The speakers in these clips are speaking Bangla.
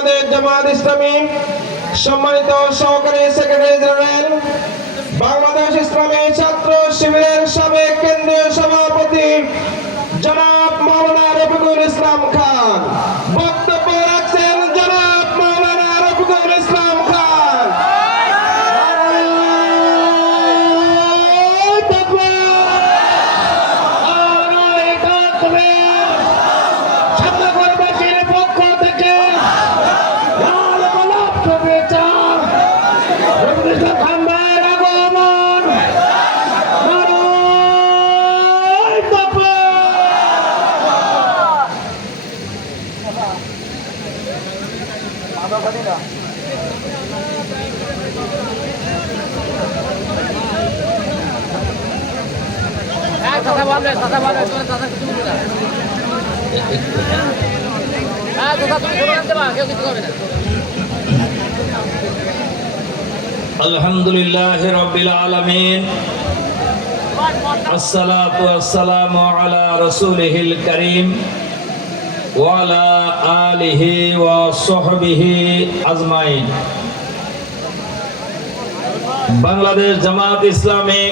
বাংলাদেশ জামাত ইসলামী সম্মানিত সহকারী সেক্রেটারি জেনারেল, বাংলাদেশ ইসলামী ছাত্র শিবিরের সাবেক কেন্দ্রীয় সভাপতি জনাব মাওলানা রফিকুল ইসলাম খান বক্তব্য রাখছেন। জনাব মাওলানা রফিকুল ইসলাম খান। আলহামদুলিল্লাহি রাব্বিল আলামিন, আসসালাতু ওয়াসসালামু আলা রাসূলিহিল কারীম ওয়া আলা আলিহি ওয়া সাহবিহি আজমাইন। বাংলাদেশ জামাত ইসলামী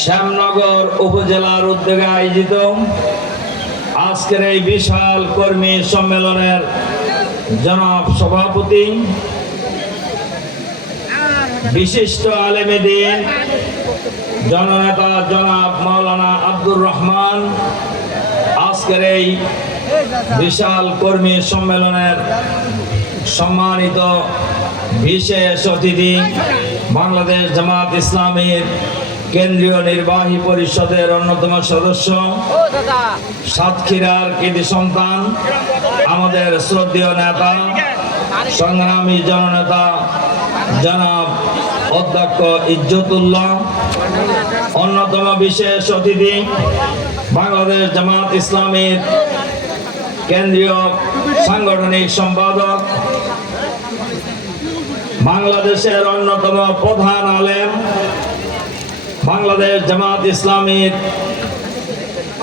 শ্যামনগর উপজেলার উদ্যোগে আয়োজিত আজকের এই বিশাল কর্মী সম্মেলনের জনাব সভাপতি, বিশিষ্ট আলেমে দ্বীন জননেতা জনাব মাওলানা আব্দুর রহমান, আজকের এই বিশাল কর্মী সম্মেলনের সম্মানিত বিশেষ অতিথি, বাংলাদেশ জামাত ইসলামীর কেন্দ্রীয় নির্বাহী পরিষদের অন্যতম সদস্য, সাতক্ষীরার কৃতি সন্তান, আমাদের শ্রদ্ধেয় নেতা, সংগ্রামী জননেতা জনাব অধ্যক্ষ ইজ্জতুল্লাহ, অন্যতম বিশেষ অতিথি বাংলাদেশ জামাত ইসলামীর কেন্দ্রীয় সাংগঠনিক সম্পাদক, বাংলাদেশের অন্যতম প্রধান আলেম, বাংলাদেশ জামাত ইসলামীর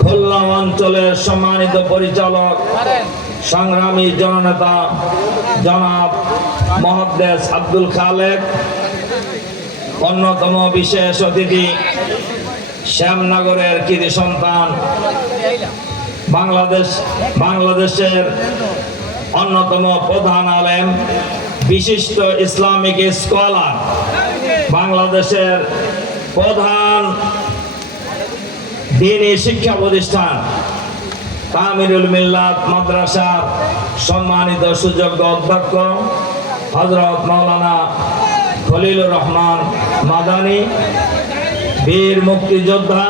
খুলনা অঞ্চলের সম্মানিত পরিচালক, সংগ্রামী জননেতা জনাব মুহাদ্দিস আব্দুল খালেক, অন্যতম বিশেষ অতিথি শ্যামনগরের কৃতি সন্তান, বাংলাদেশের অন্যতম প্রধান আলেম, বিশিষ্ট ইসলামিক স্কলার, বাংলাদেশের প্রধান দ্বীনি শিক্ষা প্রতিষ্ঠান তামিরুল মিল্লাত মাদ্রাসার সম্মানিত সুযোগ্য অধ্যক্ষ হযরত মাওলানা খলিলুর রহমান মাদানী, বীর মুক্তিযোদ্ধা,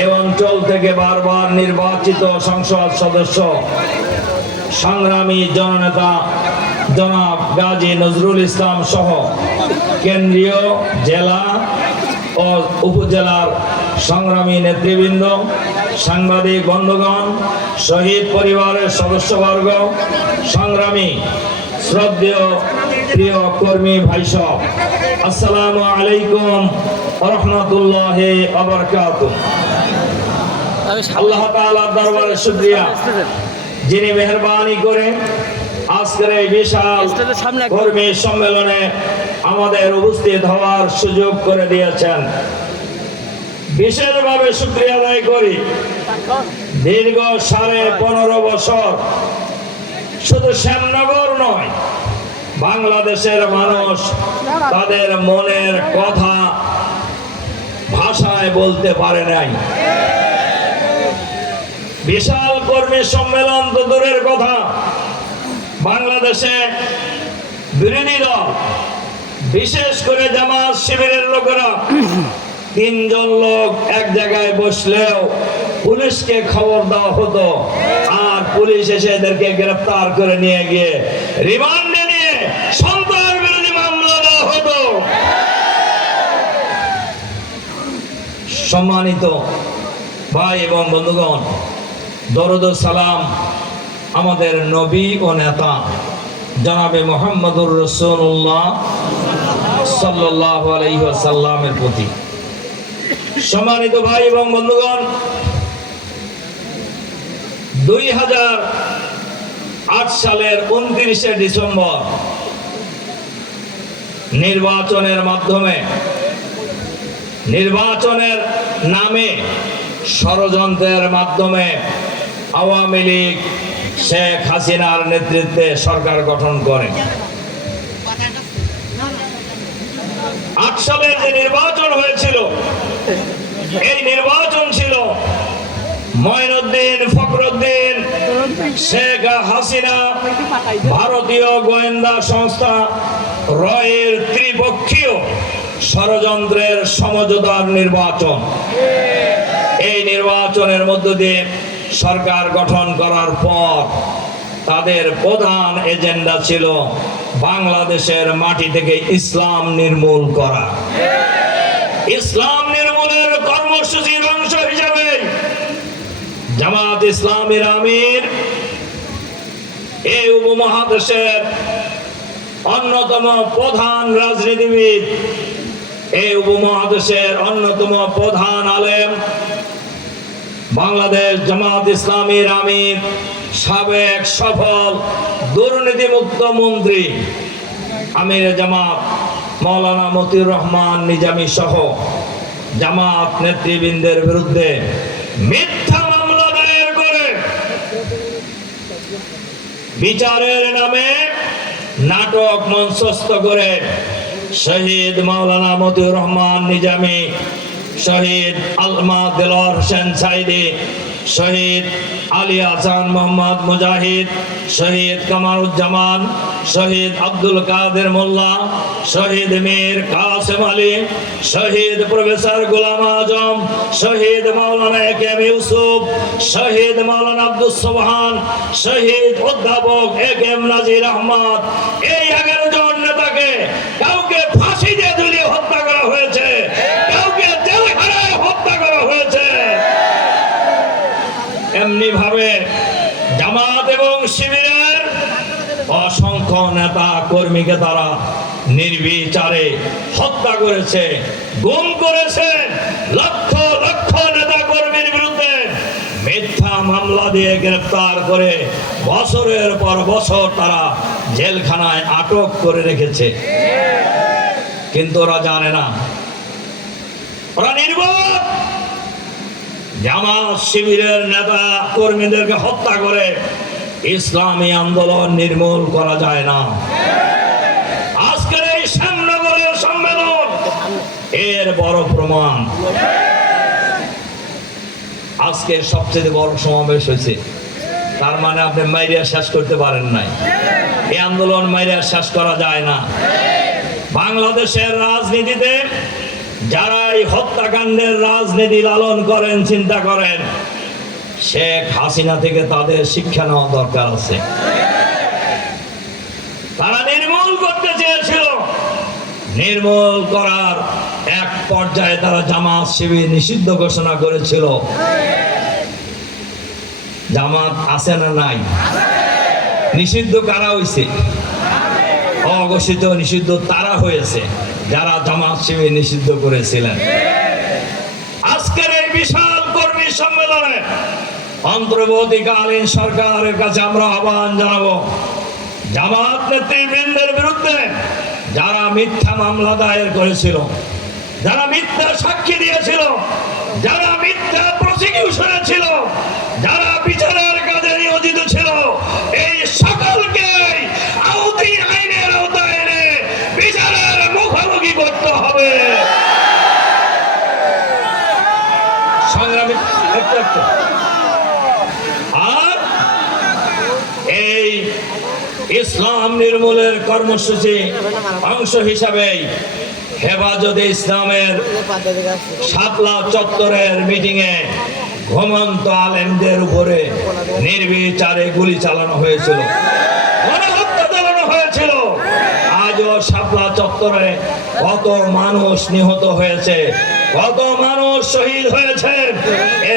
এই অঞ্চল থেকে বারবার নির্বাচিত সংসদ সদস্য, সংগ্রামী জননেতা জনাব গাজী নজরুল ইসলাম সহ কেন্দ্রীয়, জেলা ও উপজেলার সংগ্রামী নেতৃবৃন্দ, সাংবাদিক বন্ধুগণ, শহীদ পরিবারের সদস্যবর্গ, সংগ্রামী শ্রদ্ধেয় প্রিয় কর্মী ভাই সব, আসসালামু আলাইকুম ওয়া রাহমাতুল্লাহি ওয়া বারাকাতুহু। আল্লাহ তাআলার দরবারে শুকরিয়া, যিনি মেহেরবানি করে আজকের এই বিশাল কর্মী সম্মেলনে আমাদের উপস্থিত হওয়ার সুযোগ করে দিয়েছেন। বিশেষভাবে শুকরিয়া আদায় করি দীর্ঘ 15.5 বছর শুধু শ্যামনগর নয়, বাংলাদেশের মানুষ তাদের মনের কথা ভাষায় বলতে পারে নাই। বিশাল কর্মী সম্মেলন তো দূরের কথা, বাংলাদেশে বিরোধী দল, বিশেষ করে জামাত শিবিরের লোকেরা 3 জন লোক এক জায়গায় বসলেও পুলিশকে খবর দেওয়া হতো, আর পুলিশ এসে এদেরকে গ্রেফতার করে নিয়ে গিয়ে রিমান্ডে নিয়ে সন্ত্রাস বিরোধী মামলা দেওয়া হতো। সম্মানিত ভাই এবং বন্ধুগণ, দরুদ ও সালাম আমাদের নবী ও নেতা জনাবে মুহাম্মদুর রাসূলুল্লাহ সাল্লাল্লাহু আলাইহি ওয়াসাল্লামের প্রতি। সম্মানিত ভাই এবং বন্ধুগণ, 2008 সালের 29শে ডিসেম্বর নির্বাচনের মাধ্যমে, নির্বাচনের নামে ষড়যন্ত্রের মাধ্যমে আওয়ামী লীগ শেখ হাসিনার নেতৃত্বে সরকার গঠন করে। 8 সালের যে নির্বাচন হয়েছিল, এই নির্বাচন ছিল মঈনুদ্দিন ফখরুদ্দিন, শেখ হাসিনা, ভারতীয় গোয়েন্দা সংস্থা রয়ের ত্রিপক্ষীয় ষড়যন্ত্রের সমঝোতার নির্বাচন। এই নির্বাচনের মধ্য দিয়ে সরকার গঠন করার পর তাদের প্রধান এজেন্ডা ছিল বাংলাদেশের মাটি থেকে ইসলাম নির্মূল করা। ইসলাম নির্মূলের কর্মসূচির অংশ হিসাবে জামাত ইসলামীর আমির এই উপমহাদেশের অন্যতম প্রধান রাজনীতিবিদ, এই উপমহাদেশের অন্যতম প্রধান আলেম, বাংলাদেশ জামাত ইসলামীর আমির, সাবেক সফল দুর্নীতিমুক্ত মন্ত্রী আমির জামাত মাওলানা মতিউর রহমান নিজামী সহ জামাত নেতৃবৃন্দের বিরুদ্ধে মিথ্যা মামলা দায়ের করে বিচারের নামে নাটক মঞ্চস্থ করে শহীদ মাওলানা মতিউর রহমান নিজামী, শহীদ আলমা দেলোয়ার হোসেন সাইদি, শহীদ আলী হাসান মোহাম্মদ মুজাহিদ, শহীদ কামারুজ্জামান, শহীদ আব্দুল কাদের মোল্লা, শহীদ মীর কাসেম আলী, শহীদ প্রফেসর গোলাম আজম, শহীদ মাওলানা একেএম ইউসুফ, শহীদ মাওলানা আব্দুল সোবহান, শহীদ অধ্যাপক একেএম নাজির আহমদ, এই 11 জন নেতাকে কাউকে ফাঁসি দিয়ে ঝুলিয়ে হত্যা করা হয়েছে, কাউকে জেলখানায় হত্যা করা হয়েছে। এমনি ভাবে জামাত এবং শিবিরের অসংখ্য নেতা কর্মীকে তারা নির্বিচারে হত্যা করেছে, গুম করেছে। লক্ষ লক্ষ নেতা কর্মীর বিরুদ্ধে মিথ্যা মামলা দিয়ে গ্রেফতার করে বছরের পর বছর তারা জেলখানায় আটক করে রেখেছে। কিন্তু ওরা জানে না, ওরা নির্বোধ। জামাত শিবিরের নেতা কর্মীদেরকে হত্যা করে ইসলামী আন্দোলন নির্মূল করা যায় না। আজকের এই শ্যামনগরের সম্মেলন এর বড় প্রমাণ। আজকে সবচেয়ে বড় সমাবেশ হয়েছে, তার মানে আপনি মাইরিয়া শেষ করতে পারেন নাই। এই আন্দোলন মাইরিয়া শেষ করা যায় না। বাংলাদেশের রাজনীতিতে যারা এই হত্যাকাণ্ডের রাজনীতি লালন করেন, চিন্তা করেন, শেখ হাসিনা থেকে তাদের শিক্ষা নেওয়া দরকার আছে। তারা নির্মূল করতে চেয়েছিল, নির্মূল করার এক পর্যায়ে তারা জামাত শিবির নিষিদ্ধ ঘোষণা করেছিল। জামাত আছে না নাই? নিষিদ্ধ কারা হয়েছে? অঘোষিত নিষিদ্ধ তারা হয়েছে যারা জামাত শিবির নিষিদ্ধ করেছিলেন। আজকের এই বিশাল কর্মী সম্মেলনে অন্তর্বর্তীকালীন সরকারের কাছে আমরা আহ্বান জানাবো, জামাত নেতৃবৃন্দের বিরুদ্ধে যারা মিথ্যা মামলা দায়ের করেছিল, যারা মিথ্যা সাক্ষী দিয়েছিল, যারা মিথ্যা প্রসিকিউশনে ছিল, যারা বিচারের কাজে নিয়োজিত ছিল, এই সকলকে আওতি আইনের আওতায় এনে বিচারের মুখোমুখি করতে হবে। সংগ্রামী আর এই ইসলাম নির্মূলের কর্মসূচি অংশ হিসাবে হেফাজতে ইসলামের শাপলা চত্বরের মিটিংয়ে ঘুমন্ত আলেমদের উপরে নির্বিচারে গুলি চালানো হয়েছিল, গণহত্যা চালানো হয়েছিল। আজও শাপলা চত্বরে কত মানুষ নিহত হয়েছে, কত মানুষ শহীদ হয়েছে,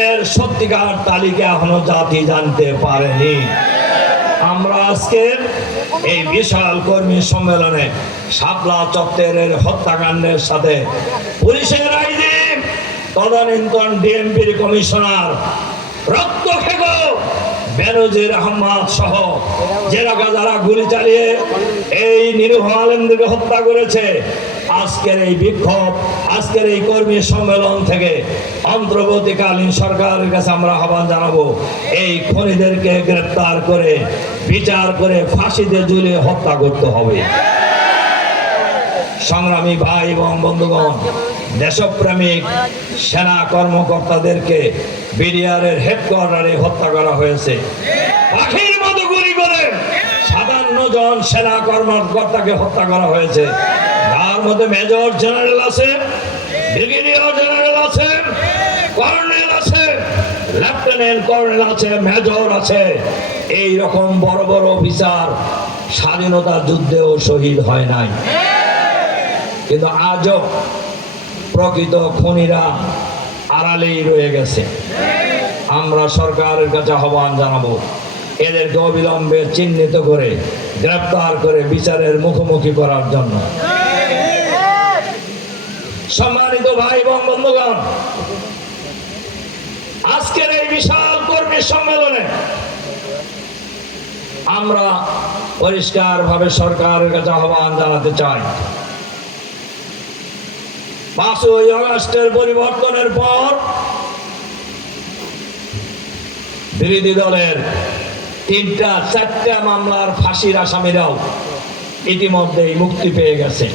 এর সত্যিকার তালিকা এখনো জাতি জানতে পারেনি। আমরা আজকে এই বিশাল কর্মী সম্মেলনে শাপলা চত্বরের হত্যাকাণ্ডের সাথে পুলিশের আইজি, তদানীন্তন ডিএমপির কমিশনার রক্তক্ষেকো বেনজির আহমদ সহ যারা গুলি চালিয়ে এই নিরীহ আলেমদেরকে হত্যা করেছে, আজকের এই বিক্ষোভ, আজকের এই কর্মী সম্মেলন থেকে অন্তর্বর্তীকালীন সরকারের কাছে আমরা আহ্বান জানাবো, এই খুনিদেরকে গ্রেপ্তার করে বিচার করে ফাঁসিতে ঝুলিয়ে হত্যা করতে হবে। সংগ্রামী ভাই এবং বন্ধুগণ, দেশপ্রেমিক সেনা কর্মকর্তাদেরকে বিডিআরের হেডকোয়ার্টারে হত্যা করা হয়েছে। পাখির মতো গুলি করে ৫৭ জন সেনা কর্মকর্তাকে হত্যা করা হয়েছে, যার মধ্যে মেজর জেনারেল আছে, ব্রিগেডিয়ার জেনারেল আছে, কর্নেল আছে, লেফটেন্যান্ট কর্নেল আছে, মেজর আছে। এই রকম বড় বড় অফিসার স্বাধীনতা যুদ্ধেও শহীদ হয় নাই, কিন্তু আজও প্রকৃত খুনিরা আড়ালেই রয়ে গেছে। আমরা সরকারের কাছে আহ্বান জানাবো, এদেরকে অবিলম্বে চিহ্নিত করে গ্রেফতার করে বিচারের মুখোমুখি করার জন্য। সম্মানিত ভাই এবং বন্ধুগণ, আজকের এই বিশাল কর্মী সম্মেলনে আমরা পরিষ্কারভাবে সরকারের কাছে আহ্বান জানাতে চাই, ৫ই আগস্টের পরিবর্তনের পর বিরোধী দলের ৩-৪টা মামলার ফাঁসির আসামিরাও ইতিমধ্যেই মুক্তি পেয়ে গেছে,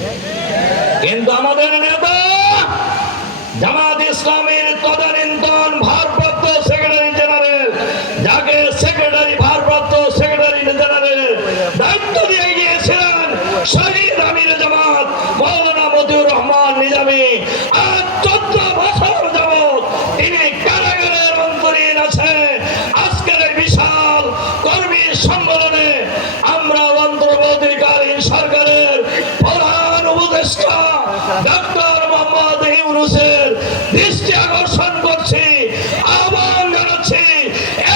কিন্তু আমাদের নেতা জামাত ইসলামীর তদানীন্তন ভারপ্রাপ্ত সেক্রেটারি জেনারেল, যাকে ভারপ্রাপ্ত সেক্রেটারি জেনারেল দায়িত্ব দিয়ে গিয়েছিলেন শহীদ আমির জামাত মৌলানা মতিউর রহমান নিজামী, আজ ১৪ বছর যাবৎ তিনি কারাগারের অন্তরীণ আছে। আজকের এই বিশাল কর্মী সম্মেলনে আমরা অন্তর্বর্তীকালীন সরকারের প্রধান উপদেষ্টা ডক্টর মোহাম্মদ ইউনূসের দৃষ্টি আকর্ষণ করছি, আহ্বান জানাচ্ছি,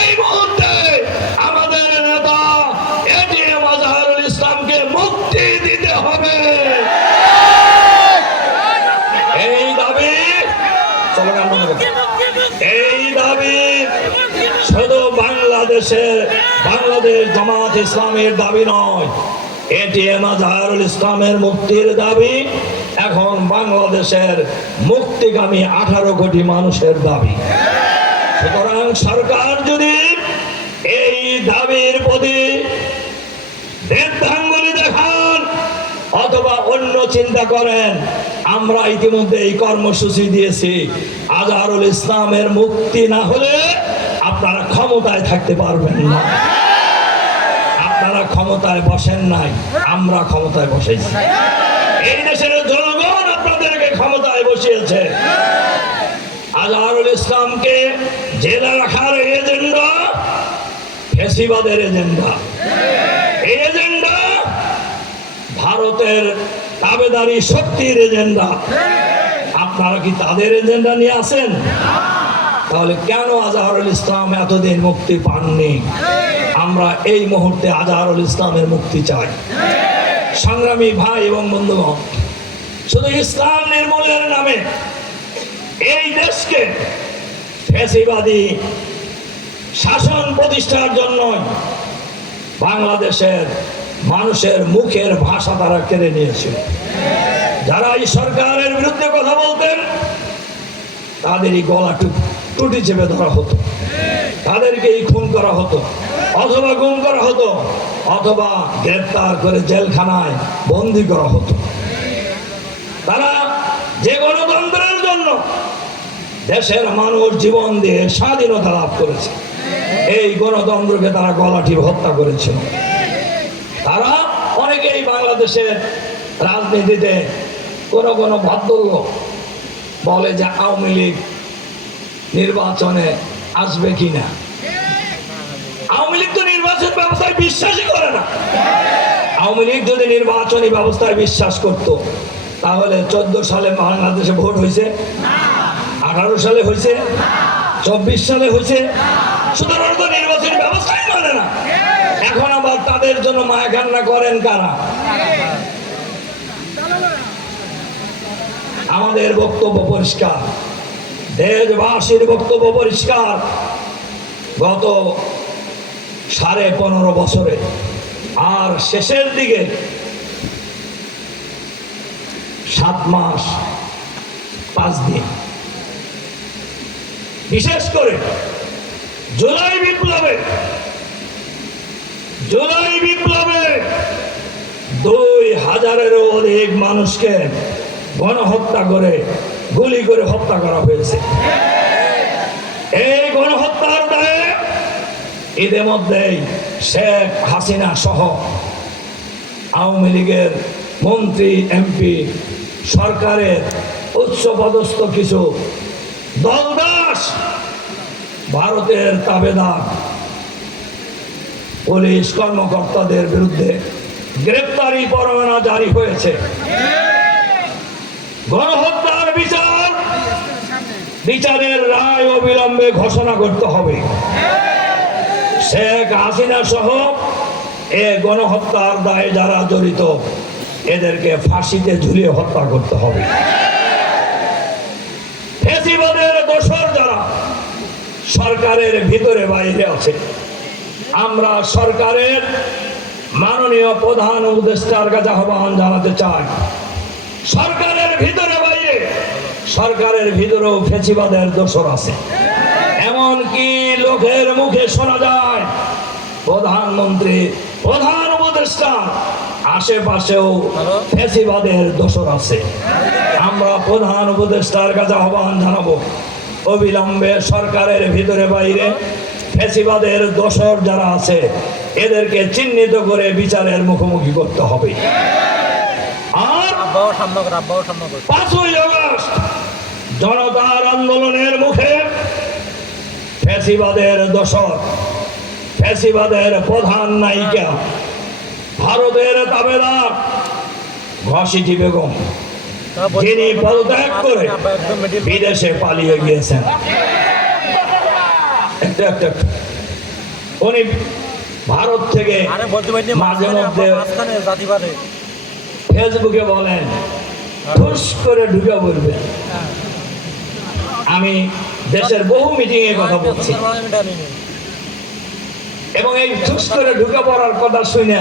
এই মুহূর্তে আমাদের নেতা এটিএম আজহারুল ইসলামকে মুক্তি দিতে হবে। এই দাবি শুধু বাংলাদেশ জামাত ইসলামের দাবি নয়, এটিএম আজহারুল ইসলামের মুক্তির দাবি এখন বাংলাদেশের মুক্তিগামী 18 কোটি মানুষের দাবি। সুতরাং সরকার যদি এই দাবির প্রতি বৃদ্ধাঙ্গুলি দেখান অথবা অন্য চিন্তা করেন, আমরা ইতিমধ্যে এই কর্মসূচি দিয়েছি, আজহারুল ইসলামের মুক্তি না হলে আপনারা ক্ষমতায় থাকতে পারবেন না। আপনারা ক্ষমতায় বসেন নাই, আমরা ক্ষমতায় বসেছি। এই দেশের জনগণ আপনাদেরকে ক্ষমতায় বসিয়েছে। আজহারুল ইসলামকে জেলে রাখার এজেন্ডা ফ্যাসিবাদের এজেন্ডা, এই এজেন্ডা ভারতের তাবেদারি শক্তির এজেন্ডা। আপনারা কি তাদের এজেন্ডা নিয়ে আসেন? তাহলে কেন আজহারুল ইসলাম এতদিন মুক্তি পাননি? আমরা এই মুহূর্তে আজহারুল ইসলামের মুক্তি চাই। সংগ্রামী ভাই এবং বন্ধুগণ, শুধু ইসলাম নির্মূলের নামে এই দেশকে ফ্যাসিবাদী শাসন প্রতিষ্ঠার জন্য বাংলাদেশের মানুষের মুখের ভাষা তারা কেড়ে নিয়েছিল। যারা এই সরকারের বিরুদ্ধে কথা বলতেন তাদেরই গলা টুটি চেপে ধরা হতো, তাদেরকেই খুন করা হতো, অথবা গুম করা হতো, অথবা গ্রেপ্তার করে জেলখানায় বন্দি করা হতো। তারা যে গণতন্ত্রের জন্য দেশের মানুষ জীবন দিয়ে স্বাধীনতা লাভ করেছে, এই গণতন্ত্রকে তারা গলা টিপে হত্যা করেছিল। তারা অনেকেই বাংলাদেশের রাজনীতিতে কোনো কোনো ভদ্রলোক বলে যে আওয়ামী লীগ নির্বাচনে আসবে কিনা। আওয়ামী লীগ তো নির্বাচন ব্যবস্থায় বিশ্বাসই করে না। আওয়ামী লীগ যদি নির্বাচনী ব্যবস্থায় বিশ্বাস করত তাহলে 14 সালে বাংলাদেশে ভোট হয়েছে, 18 সালে হয়েছে, 24 সালে হয়েছে। সুতরাং তো নির্বাচনী ব্যবস্থাই মানে না। এখন আবার তাদের জন্য মায়া কান্না করেন কারা? আমাদের বক্তব্য পরিষ্কার, দেশবাসীর বক্তব্য পরিষ্কার। গত 15.5 বছরে, আর শেষের দিকে 7 মাস 5 দিন। বিশেষ করে জুলাই বিপ্লবে 2000-এরও অধিক মানুষকে গণহত্যা করে গুলি করে হত্যা করা হয়েছে। এই গণহত্যার দায়ে ইতিমধ্যেই শেখ হাসিনা সহ আওয়ামী লীগের মন্ত্রী, এমপি, সরকারের উচ্চপদস্থ কিছু দলদাস, ভারতের তাবেদার পুলিশ কর্মকর্তাদের বিরুদ্ধে গ্রেপ্তারি পরোয়ানা জারি হয়েছে। গণহত্যার বিচারের রায় অবিলম্বে ঘোষণা করতে হবে। শেখ হাসিনা সহ এ গণহত্যার দায়ে যারা জড়িত এদেরকে ফাঁসিতে ঝুলিয়ে হত্যা করতে হবে। ফ্যাসিবাদের দোসর যারা সরকারের ভিতরে বাইরে আছে, আমরা সরকারের মাননীয় প্রধান উপদেষ্টার কাছে আহ্বান জানাতে চাই, সরকারের ভিতরে বাইরে, সরকারের ভিতরেও ফ্যাসিবাদের দোসর আছে। এমনকি লোকের মুখে শোনা যায় প্রধানমন্ত্রী, প্রধান উপদেষ্টা আশেপাশেও ফ্যাসিবাদের দোসর আছে। আমরা প্রধান উপদেষ্টার কাছে আহ্বান জানাবো, অবিলম্বে সরকারের ভিতরে বাইরে ফ্যাসিবাদের দোসর যারা আছে এদেরকে চিহ্নিত করে বিচারের মুখোমুখি করতে হবে। আর 5ই আগস্ট জনতার আন্দোলনের মুখে ফ্যাসিবাদের দোসর, ফ্যাসিবাদের প্রধান নায়িকা, ভারতের তাবেদার ঘসিটি বেগম, যিনি পদত্যাগ করে বিদেশে পালিয়ে গিয়েছেন, উনি ভারত থেকে মাঝে মধ্যে ফেসবুকে বলেন ঠুস করে ঢুকে পড়বেন। আমি দেশের বহু মিটিং এ কথা বলছি এবং এই ঠুস করে ঢুকে পড়ার কথা শুনে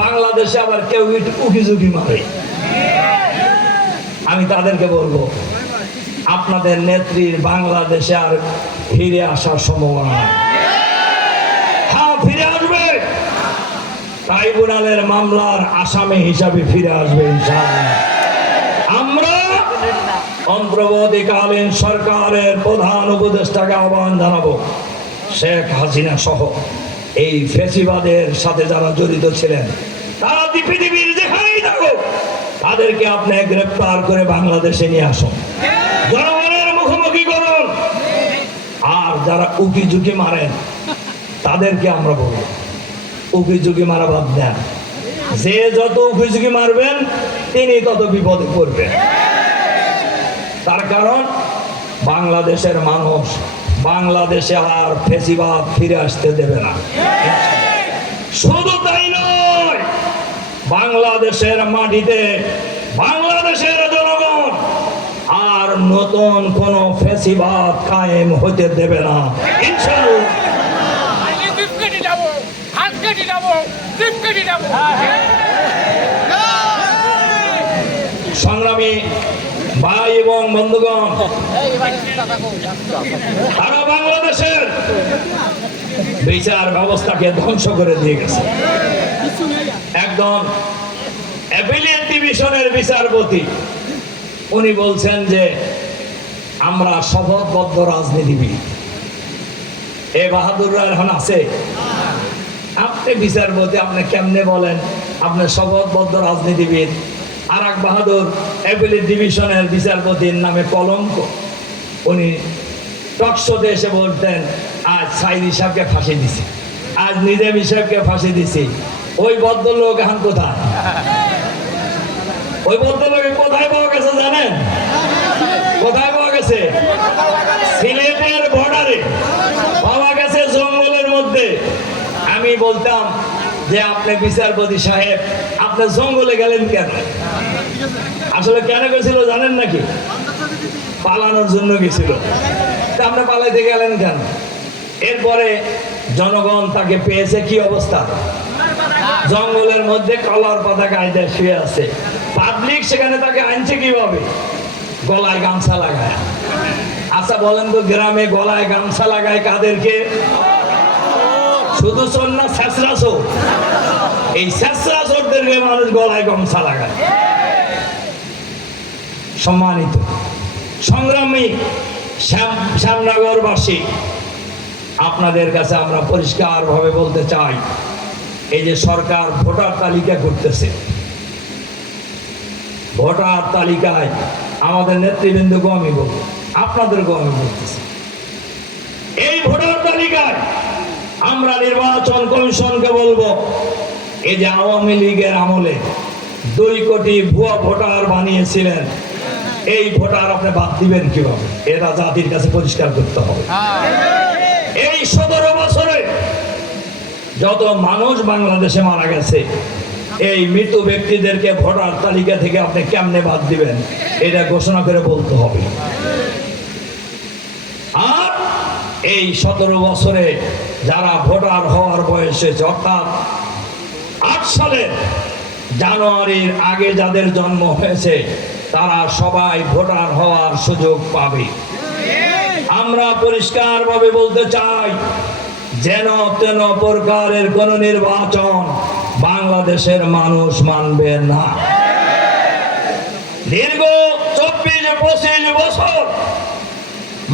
বাংলাদেশে আবার কেউ উকি ঝুঁকি মারে। আমি তাদেরকে বলবো, আপনাদের নেত্রীর বাংলাদেশে আর ফিরে আসার সম্ভাবনা নাই। হ্যাঁ, ফিরে আসবে, ট্রাইব্যুনালের মামলার আসামি হিসাবে ফিরে আসবে ইনশাআল্লাহ। আমরা অন্তর্বর্তীকালীন সরকারের প্রধান উপদেষ্টাকে আহ্বান জানাবো, শেখ হাসিনা সহ এই ফ্যাসিবাদের সাথে যারা জড়িত ছিলেন তারা পৃথিবীর যেখানেই থাকুক তাদেরকে আপনি গ্রেপ্তার করে বাংলাদেশে নিয়ে আসুন, জনগণের মুখোমুখি করুন। আর যারা উকি ঝুঁকি মারেন তাদেরকে আমরা বলবো উকি ঝুঁকি মারা বাদ দেন। যে যত উকি ঝুঁকি মারবেন তিনি তত বিপদে পড়বেন। তার কারণ বাংলাদেশের মানুষ বাংলাদেশে আর ফ্যাসিবাদ ফিরে আসতে দেবে না। শুধু তাই নয়, বাংলাদেশের মাটিতে বাংলাদেশের জনগণ আর নতুন কোন ফ্যাসিবাদ কায়েম হতে দেবে না ইনশাআল্লাহ। সংগ্রামী ভাই এবং বন্ধুগণ, তারা বাংলাদেশের বিচার ব্যবস্থাকে ধ্বংস করে দিয়ে গেছে। একদম অ্যাপিলেট ডিভিশনের বিচারপতি উনি বলছেন যে আমরা শপথবদ্ধ রাজনীতিবিদ। এ বাহাদুররা এখন আছে? আপনি বিচারপতি, আপনি কেমনে বলেন আপনি শপথবদ্ধ রাজনীতিবিদ? আর এক বাহাদুর অ্যাপিলেট ডিভিশনের বিচারপতির নামে কলঙ্ক। উনি টকশোতে এসে বলতেন আজ সাইদি সাহেবকে ফাঁসি দিছি, আজ নিজামী সাহেবকে ফাঁসি দিছি। ওই ভদ্রলোক এখন কোথায়? ওই ভদ্রলোকে কোথায় পাওয়া গেছে জানেন? কোথায় পাওয়া গেছে? সিলেটের বর্ডারে পাওয়া গেছে, জঙ্গলের মধ্যে। আমি বলতাম যে আপনি বিচারপতি সাহেব, আপনি জঙ্গলে গেলেন কেন? আসলে কেন গেছিল জানেন নাকি? পালানোর জন্য গেছিল। তা আপনি পালাইতে গেলেন কেন? এরপরে জনগণ তাকে পেয়েছে কি অবস্থা? জঙ্গলের মধ্যে কলার পাতা গায়ে শুয়ে আছে। পাবলিক সেখানে তাকে আনছে কিভাবে? গলায় গামছা লাগায়। আচ্ছা বলেন তো, গ্রামে গলায় গামছা লাগায় কাদেরকে? শুধু চোর না, ছেঁচড়া চোর। এই ছেঁচড়া চোরদেরকে মানুষ গলায় গামছা লাগায়। সম্মানিত সংগ্রামী শ্যামনগরবাসী, আপনাদের কাছে আমরা পরিষ্কার ভাবে বলতে চাই, এই যে সরকার ভোটার তালিকা করতেছে, ভোটার তালিকায় আমাদের নেতৃবৃন্দকেও আমি বলবো, আপনাদেরকেও আমি বলতেছি, এই ভোটার তালিকায় আমরা নির্বাচন কমিশনকে বলবো, এই যে আওয়ামী লীগের আমলে 2 কোটি ভুয়া ভোটার বানিয়েছিলেন, এই ভোটার আপনি বাদ দিবেন কিভাবে? এটা জাতির কাছে পরিষ্কার করতে হবে। এই 17 বছরে যত মানুষ বাংলাদেশে মারা গেছে, এই মৃত ব্যক্তিদেরকে ভোটার তালিকা থেকে আপনি কেমনে বাদ দিবেন, এটা ঘোষণা করে বলতে হবে। আর এই 17 বছরে যারা ভোটার হওয়ার বয়স হয়েছে, অর্থাৎ 8 সালের জানুয়ারির আগে যাদের জন্ম হয়েছে, তারা সবাই ভোটার হওয়ার সুযোগ পাবে। আমরা পরিষ্কারভাবে বলতে চাই, যেন তেন প্রকারের কোন নির্বাচন বাংলাদেশের মানুষ মানবে না। দীর্ঘ 24-25 বছর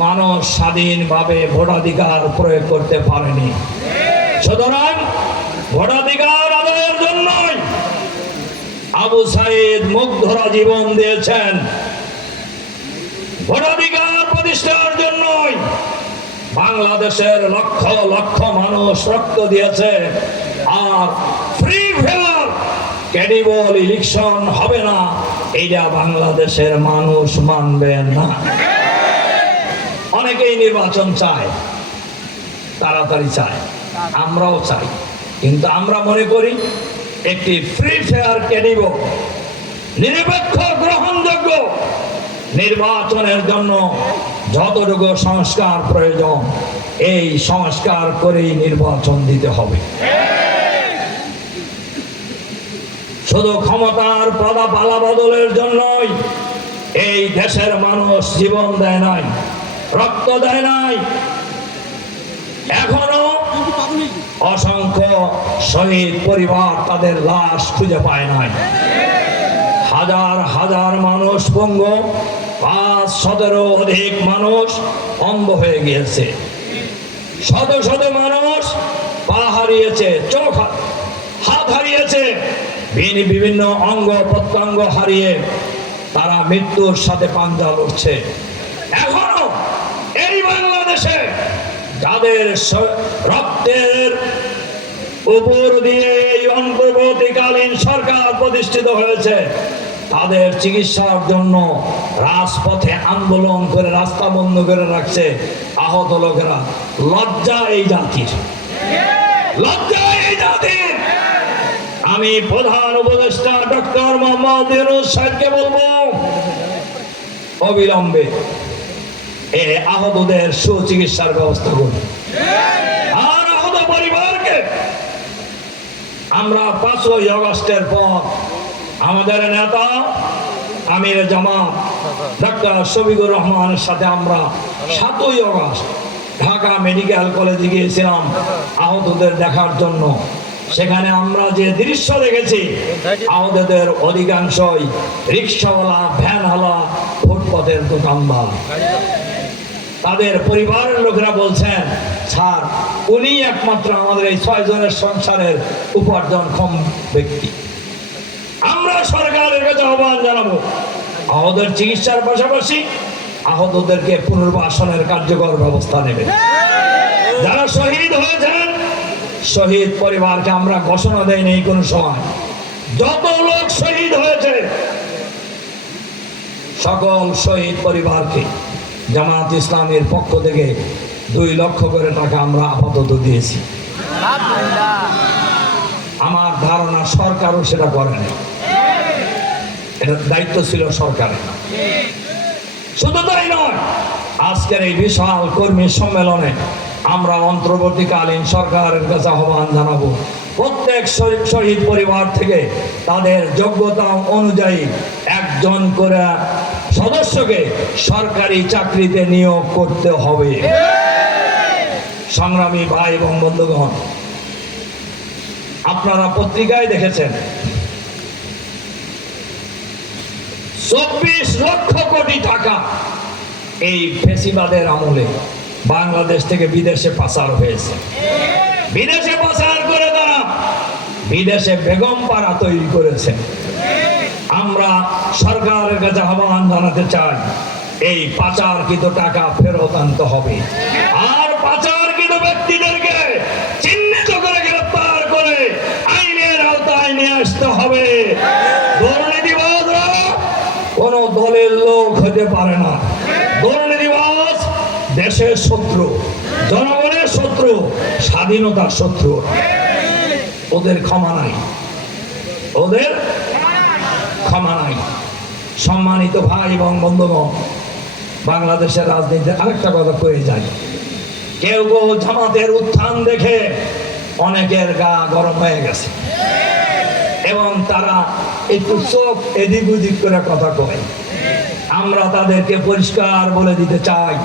মানুষ স্বাধীনভাবে ভোটাধিকার প্রয়োগ করতে পারেনি। সুতরাং ভোটাধিকার আদায়ের জন্যই আবু সাইদ মুগ্ধরা জীবন দিয়েছেন, ভোটাধিকার প্রতিষ্ঠার জন্যই বাংলাদেশের লক্ষ লক্ষ মানুষ রক্ত দিয়েছে। আর ফ্রি ফেয়ার ক্রেডিবল ইলেকশন হবে না, এইটা বাংলাদেশের মানুষ মানবে না। অনেকেই নির্বাচন চায়, তাড়াতাড়ি চায়, আমরাও চাই, কিন্তু আমরা মনে করি একটি ফ্রি ফেয়ার ক্রেডিবল নিরপেক্ষ গ্রহণযোগ্য নির্বাচনের জন্য যতটুকু সংস্কার প্রয়োজন, এই সংস্কার করেই নির্বাচন দিতে হবে। শুধু ক্ষমতার পালা বদলের জন্যই এই দেশের মানুষ জীবন দেয় নাই, রক্ত দেয় নাই। এখনো অসংখ্য শহীদ পরিবার তাদের লাশ খুঁজে পায় নাই। হাজার হাজার মানুষ পঙ্গু, 5-17 অধিক মানুষ অন্ধ হয়ে গিয়েছে, শত শত মানুষ পা হারিয়েছে, চোখ হাত হারিয়েছে, বিভিন্ন অঙ্গ প্রত্যঙ্গ হারিয়ে তারা মৃত্যুর সাথে পাঞ্জা লড়ছে। এখনো এই বাংলাদেশে যাদের রক্তের উপর দিয়ে এই অন্তর্বর্তীকালীন সরকার প্রতিষ্ঠিত হয়েছে, তাদের চিকিৎসার জন্য রাজপথে আন্দোলন করে রাস্তা বন্ধ করে রাখছে আহত লোকেরা। লজ্জা এই জাতির, লজ্জা এই জাতির। আমি প্রধান উপদেষ্টা ডক্টর মোহাম্মদ ইউনূস সাহেবকে বলবো, অবিলম্বে এই আহতদের সুচিকিৎসার ব্যবস্থা করুন। আর আহত পরিবারকে আমরা 5ই আগস্টের পর আমাদের নেতা আমির জামাত ডক্টর শফিকুর রহমানের সাথে আমরা 7ই আগস্ট ঢাকা মেডিকেল কলেজে গিয়েছিলাম আহতদের দেখার জন্য। সেখানে আমরা যে দৃশ্য দেখেছি, আহতদের অধিকাংশই রিক্সাওয়ালা, ভ্যানওয়ালা, ফুটপাতের দোকানদার। তাদের পরিবারের লোকেরা বলছেন, স্যার উনি একমাত্র আমাদের এই 6 জনের সংসারের উপার্জনক্ষম ব্যক্তি। আমরা সরকারের কাছে আহ্বান জানাবো, আহতদের চিকিৎসার পাশাপাশি আহতদেরকে পুনর্বাসনের কার্যকর ব্যবস্থা নেবে। যারা শহীদ হয়েছেন, শহীদ পরিবারকে আমরা ঘোষণা দেয়নি কোন সময়, যত লোক শহীদ হয়েছে সকল শহীদ পরিবারকে জামাত ইসলামের পক্ষ থেকে 2 লক্ষ করে টাকা আমরা আপাতত দিয়েছি। আমার ধারণা সরকারও সেটা করেনি, এটা দায়িত্ব ছিল সরকারের। শুধু তাই নয়, আজকের এই বিশাল কর্মী সম্মেলনে আমরা অন্তর্বর্তীকালীন সরকারের কাছে আহ্বান জানাবো, প্রত্যেক শহীদ পরিবার থেকে তাদের যোগ্যতা অনুযায়ী একজন করে সদস্যকে সরকারি চাকরিতে নিয়োগ করতে হবে। সংগ্রামী ভাই এবং বন্ধুগণ, আপনারা পত্রিকায় দেখেছেন 24 লক্ষ কোটি টাকা এই ফেসিবাদের আমলে বাংলাদেশ থেকে বিদেশে পাচার হয়েছে। বিদেশে পাচার করে তারা বিদেশে বেগম পাড়া তৈরি করেছে। আমরা সরকারের কাছে আহ্বান জানাতে চাই, এই পাচারকৃত টাকা ফেরত আনতে হবে, আর পাচারকৃত ব্যক্তিদেরকে চিহ্নিত করে গ্রেফতার করে আইনের আওতায় নিয়ে আসতে হবে। দুর্নীতিবাজরা কোন দলের লোক হতে পারে না। দুর্নীতিবাজ দেশের শত্রু, জনগণের শত্রু, স্বাধীনতার শত্রু। ওদের ক্ষমা নাই, ওদের ক্ষমা নাই। সম্মানিত ভাই এবং বন্ধুগণ, বাংলাদেশের রাজনীতিতে আরেকটা কথা কয়ে যায়, কেউ কেউ জামাতের উত্থান দেখে অনেকের গা গরম হয়ে গেছে এবং তারা একটু চোখ এদিক ওদিক করে কথা কয়। আমরা তাদেরকে পরিষ্কার বলে দিতে চাই,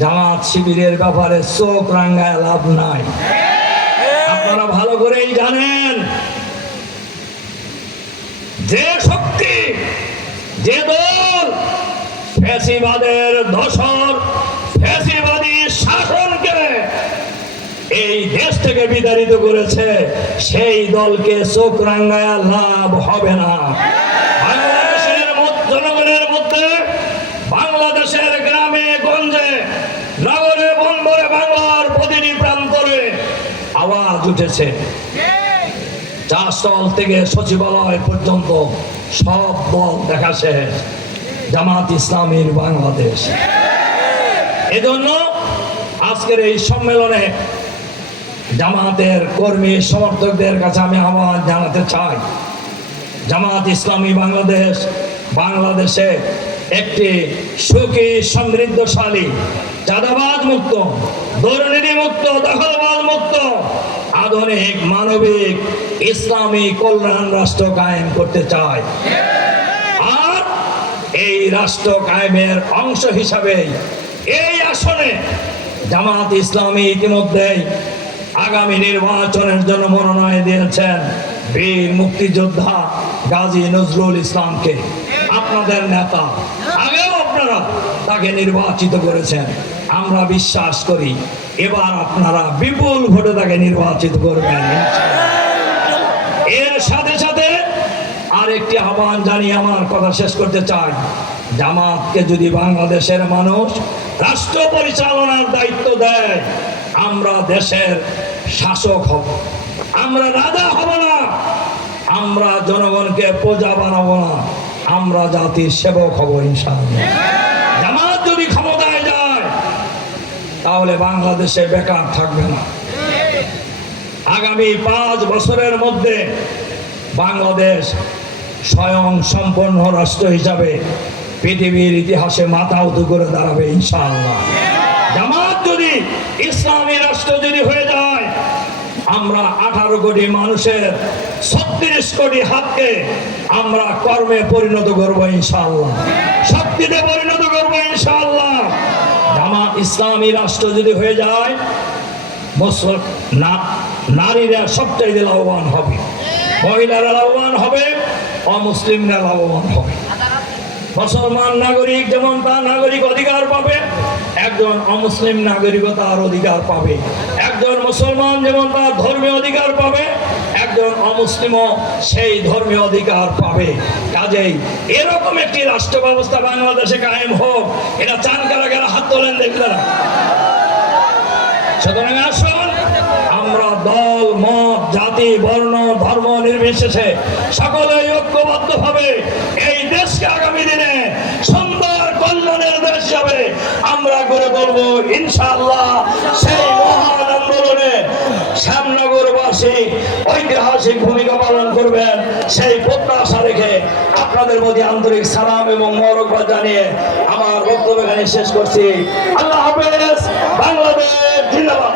জামাত শিবিরের ব্যাপারে চোখ রাঙ্গায় লাভ নাই। আপনারা ভালো করেই জানেন, যে শক্তি, যে দল ফ্যাসিবাদের দোসর, ফ্যাসিবাদী শাসনকে এই দেশ থেকে বিতাড়িত করেছে, সেই দলকে চোখ রাঙ্গায় লাভ হবে না। বাংলাদেশের জনগণের মধ্যে, বাংলাদেশের গ্রামে গঞ্জে, নগরে বন্দরে, বাংলার প্রতিটি প্রান্তরে আওয়াজ উঠেছে। চাষতল থেকে সচিবালয় পর্যন্ত সব দল দেখা শেষ, জামাত ইসলামীর বাংলাদেশ। এজন্য আজকের এই সম্মেলনে জামাতের কর্মী সমর্থকদের কাছে আমি আহ্বান জানাতে চাই, জামাত ইসলামী বাংলাদেশ বাংলাদেশে একটি সুখী, সমৃদ্ধশালী, চাঁদাবাজ মুক্ত, দুর্নীতি মুক্ত, দখলবাজ মুক্ত, আধুনিক, মানবিক, ইসলামী কল্যাণ রাষ্ট্র কায়েম করতে চায়। আর এই রাষ্ট্র কায়েমের অংশ হিসাবে এই আসনে জামাত ইসলামী ইতিমধ্যেই আগামী নির্বাচনের জন্য মনোনয়ন দিয়েছেন বীর মুক্তিযোদ্ধা গাজী নজরুল ইসলামকে। আপনাদের নেতা, আগেও আপনারা তাকে নির্বাচিত করেছেন। আমরা বিশ্বাস করি এবার আপনারা বিপুল ভোটে তাকে নির্বাচিত করবেন। এর সাথে সাথে আরেকটি আহ্বান জানিয়ে আমার কথা শেষ করতে চাই, জামাতকে যদি বাংলাদেশের মানুষ রাষ্ট্র পরিচালনার দায়িত্ব দেয়, আমরা দেশের শাসক হব, আমরা রাজা হব না, আমরা জনগণকে প্রজা বানাবো না, আমরা জাতির সেবক হব ইনশাআল্লাহ। জামাত যদি ক্ষমতায় যায় তাহলে বাংলাদেশে বেকার থাকবে না। আগামী 5 বছরের মধ্যে বাংলাদেশ স্বয়ং সম্পন্ন রাষ্ট্র হিসাবে পৃথিবীর ইতিহাসে মাথা উঁচু করে দাঁড়াবে ইনশাআল্লাহ। জামাত যদি ইসলামী রাষ্ট্র যদি হয়ে যায়, আমরা 18 কোটি মানুষের 36 কোটি হাতকে আমরা কর্মে পরিণত করবো ইনশাআল্লাহ, শক্তিতে পরিণত করবো ইনশাআল্লাহ। জামাত ইসলামী রাষ্ট্র যদি হয়ে যায়, নারীরা সবচাইতে লাভবান হবে, মহিলারা লাভবান হবে, অমুসলিমরা লাভবান হবে। মুসলমান নাগরিক যেমন তার নাগরিক অধিকার পাবে, একজন অমুসলিম নাগরিকও তার অধিকার পাবে। একজন মুসলমান যেমন তার ধর্মীয় অধিকার পাবে, একজন অমুসলিমও সেই ধর্মীয় অধিকার পাবে। কাজেই এরকম একটি রাষ্ট্র ব্যবস্থা বাংলাদেশে কায়েম হোক, এটা চান কারা কারা? হাত তোলেন দেখলেন। সুতরাং আসুন আমরা দল, মত, জাতি, বর্ণ, ধর্ম নির্বিশেষে সকলেই ঐক্যবদ্ধভাবে এই দেশকে আগামী দিনে সুন্দর কল্যাণের দেশ হিসাবে আমরা গড়ে তুলবো ইনশাআল্লাহ। সেই মহান আন্দোলনে শ্যামনগরবাসী ঐতিহাসিক ভূমিকা পালন করবেন, সেই প্রত্যাশা রেখে আপনার আপনাদের প্রতি আন্তরিক সালাম এবং মোবারকবাদ জানিয়ে আমার বক্তব্য এখানে শেষ করছি। আল্লাহ হাফেজ। বাংলাদেশ জিন্দাবাদ।